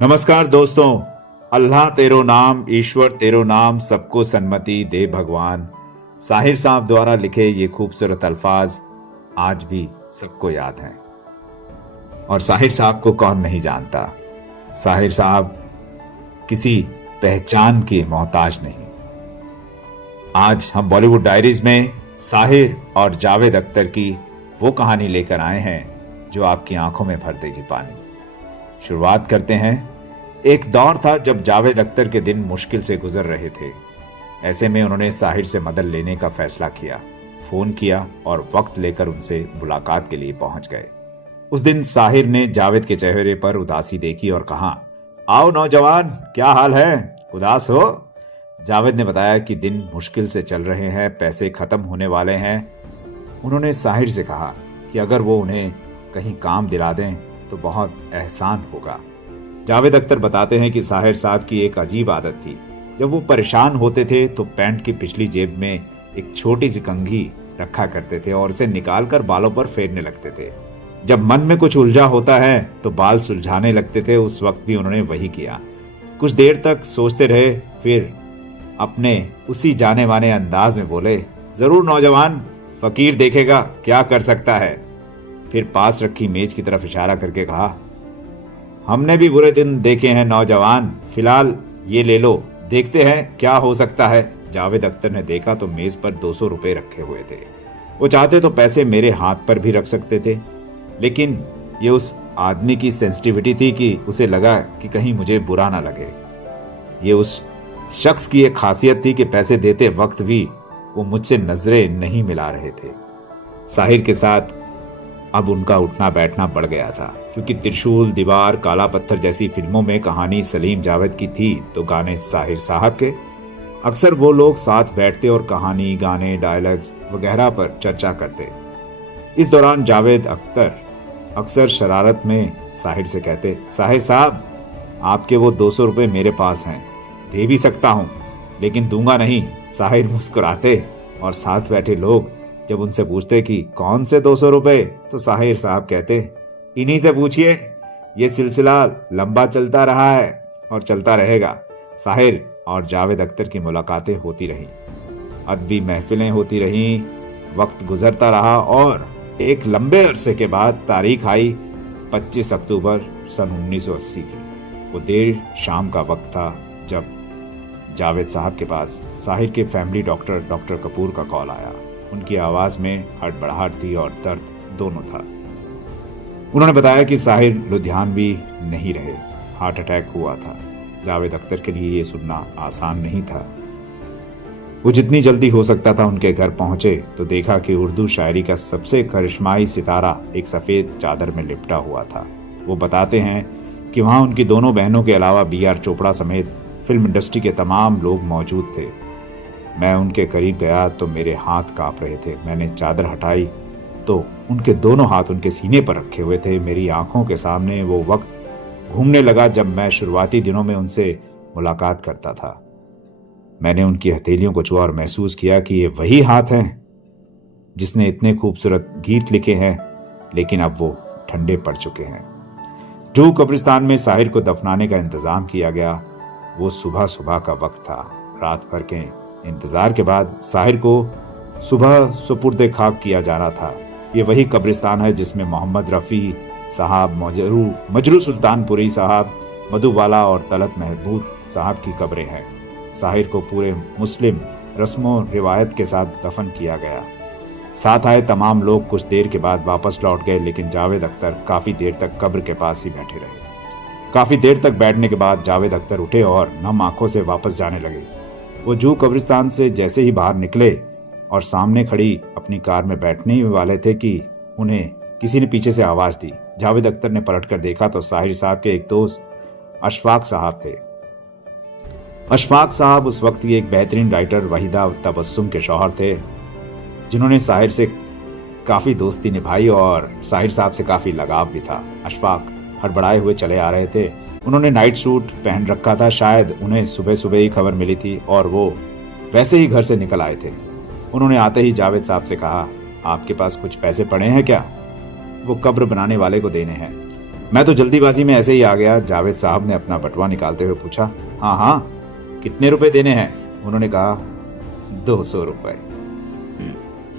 नमस्कार दोस्तों। अल्लाह तेरो नाम, ईश्वर तेरो नाम, सबको सन्मति दे भगवान। साहिर साहब द्वारा लिखे ये खूबसूरत अल्फाज आज भी सबको याद हैं। और साहिर साहब को कौन नहीं जानता। साहिर साहब किसी पहचान के मोहताज नहीं। आज हम बॉलीवुड डायरीज में साहिर और जावेद अख्तर की वो कहानी लेकर आए हैं जो आपकी आंखों में भर देगी पानी। शुरुआत करते हैं। एक दौर था जब जावेद अख्तर के दिन मुश्किल से गुजर रहे थे। ऐसे में उन्होंने साहिर से मदद लेने का फैसला किया। फोन किया और वक्त लेकर उनसे मुलाकात के लिए पहुंच गए। उस दिन साहिर ने जावेद के चेहरे पर उदासी देखी और कहा, आओ नौजवान, क्या हाल है, उदास हो? जावेद ने बताया कि दिन मुश्किल से चल रहे हैं, पैसे खत्म होने वाले हैं। उन्होंने साहिर से कहा कि अगर वो उन्हें कहीं काम दिला दें तो बहुत एहसान होगा। जावेद अख्तर बताते हैं कि साहिर साहब की एक अजीब आदत थी। जब वो परेशान होते थे तो पैंट की पिछली जेब में एक छोटी सी कंघी रखा करते थे और उसे निकालकर बालों पर फेरने लगते थे। जब मन में कुछ उलझा होता है तो बाल सुलझाने लगते थे। उस वक्त भी उन्होंने वही किया। कुछ देर तक सोचते रहे, फिर अपने उसी जाने माने अंदाज में बोले, जरूर नौजवान, फकीर देखेगा क्या कर सकता है। फिर पास रखी मेज की तरफ इशारा करके कहा, हमने भी बुरे दिन देखे हैं नौजवान, फिलहाल ये ले लो, देखते हैं क्या हो सकता है। जावेद अख्तर ने देखा तो मेज पर 200 रुपए रखे हुए थे। वो चाहते तो पैसे मेरे हाथ पर भी रख सकते थे, लेकिन ये उस आदमी की सेंसिटिविटी थी कि उसे लगा कि कहीं मुझे बुरा ना लगे। ये उस शख्स की एक खासियत थी कि पैसे देते वक्त भी वो मुझसे नजरें नहीं मिला रहे थे। साहिर के साथ अब उनका उठना बैठना बढ़ गया था, क्योंकि त्रिशूल, दीवार, काला पत्थर जैसी फिल्मों में कहानी सलीम जावेद की थी तो गाने साहिर साहब के। अक्सर वो लोग साथ बैठते और कहानी, गाने, डायलॉग्स वगैरह पर चर्चा करते। इस दौरान जावेद अख्तर अक्सर शरारत में साहिर से कहते, साहिर साहब, आपके वो 200 रुपए मेरे पास हैं, दे भी सकता हूं लेकिन दूंगा नहीं। साहिर मुस्कुराते और साथ बैठे लोग जब उनसे पूछते कि कौन से 200 रुपए, तो साहिर साहब कहते, इन्हीं से पूछिए, ये सिलसिला लंबा चलता रहा है और चलता रहेगा। साहिर और जावेद अख्तर की मुलाकातें होती रहीं, अदबी महफिलें होती रहीं, वक्त गुजरता रहा और एक लंबे अरसे के बाद तारीख आई 25 अक्टूबर सन 1980 की। वो देर शाम का वक्त था जब जावेद साहब के पास साहिर के फैमिली डॉक्टर कपूर का कॉल आया। उनकी आवाज में हड़बड़ाहट थी और दर्द दोनों था। उन्होंने बताया कि साहिर लुधियानवी नहीं रहे, हार्ट अटैक हुआ था। जावेद अख्तर के लिए ये सुनना आसान नहीं था। वो जितनी जल्दी हो सकता था उनके घर पहुंचे तो देखा कि उर्दू शायरी का सबसे करिश्माई सितारा एक सफेद चादर में लिपटा हुआ था। वो बताते हैं कि वहां उनकी दोनों बहनों के अलावा BR चोपड़ा समेत फिल्म इंडस्ट्री के तमाम लोग मौजूद थे। मैं उनके करीब गया तो मेरे हाथ कांप रहे थे। मैंने चादर हटाई तो उनके दोनों हाथ उनके सीने पर रखे हुए थे। मेरी आंखों के सामने वो वक्त घूमने लगा जब मैं शुरुआती दिनों में उनसे मुलाकात करता था। मैंने उनकी हथेलियों को छुआ और महसूस किया कि ये वही हाथ हैं जिसने इतने खूबसूरत गीत लिखे हैं, लेकिन अब वो ठंडे पड़ चुके हैं। जूहू कब्रिस्तान में साहिर को दफनाने का इंतजाम किया गया। वो सुबह का वक्त था। रात भर के इंतजार के बाद साहिर को सुबह सुपुर्दे खाक किया जाना था। ये वही कब्रिस्तान है जिसमें मोहम्मद रफ़ी साहब, मजरू सुल्तानपुरी साहब, मधुबाला और तलत महमूद साहब की कब्रें हैं। साहिर को पूरे मुस्लिम रस्मों रिवायत के साथ दफन किया गया। साथ आए तमाम लोग कुछ देर के बाद वापस लौट गए, लेकिन जावेद अख्तर काफी देर तक कब्र के पास ही बैठे रहे। काफी देर तक बैठने के बाद जावेद अख्तर उठे और नम आंखों से वापस जाने लगे। वो जूहू कब्रिस्तान से जैसे ही बाहर निकले और सामने खड़ी अपनी कार में बैठने ही वाले थे कि उन्हें किसी ने पीछे से आवाज दी। जावेद अख्तर ने पलटकर देखा तो साहिर साहब के एक दोस्त अशफाक साहब थे। अशफाक साहब उस वक्त की एक बेहतरीन राइटर वहीदा तबस्सुम के शौहर थे, जिन्होंने साहिर से काफी दोस्ती निभाई और साहिर साहब से काफी लगाव भी था। अशफाक हड़बड़ाए हुए चले आ रहे थे। उन्होंने नाइट सूट पहन रखा था। शायद उन्हें सुबह ही खबर मिली थी और वो वैसे ही घर से निकल आए थे। उन्होंने आते ही जावेद साहब से कहा, आपके पास कुछ पैसे पड़े हैं क्या? वो कब्र बनाने वाले को देने हैं। मैं तो जल्दीबाजी में ऐसे ही आ गया। जावेद साहब ने अपना बटुआ निकालते हुए पूछा, हाँ हाँ कितने रुपए देने हैं? उन्होंने कहा 200 रुपए।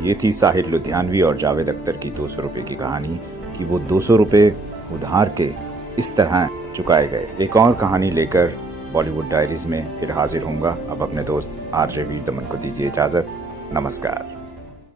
ये थी साहिर लुधियानवी और जावेद अख्तर की 200 रुपए की कहानी कि वो 200 रुपए उधार के इस तरह चुकाए गए। एक और कहानी लेकर बॉलीवुड डायरीज में फिर हाजिर होऊंगा। अब अपने दोस्त आरजे वीर दमन को दीजिए इजाजत। नमस्कार।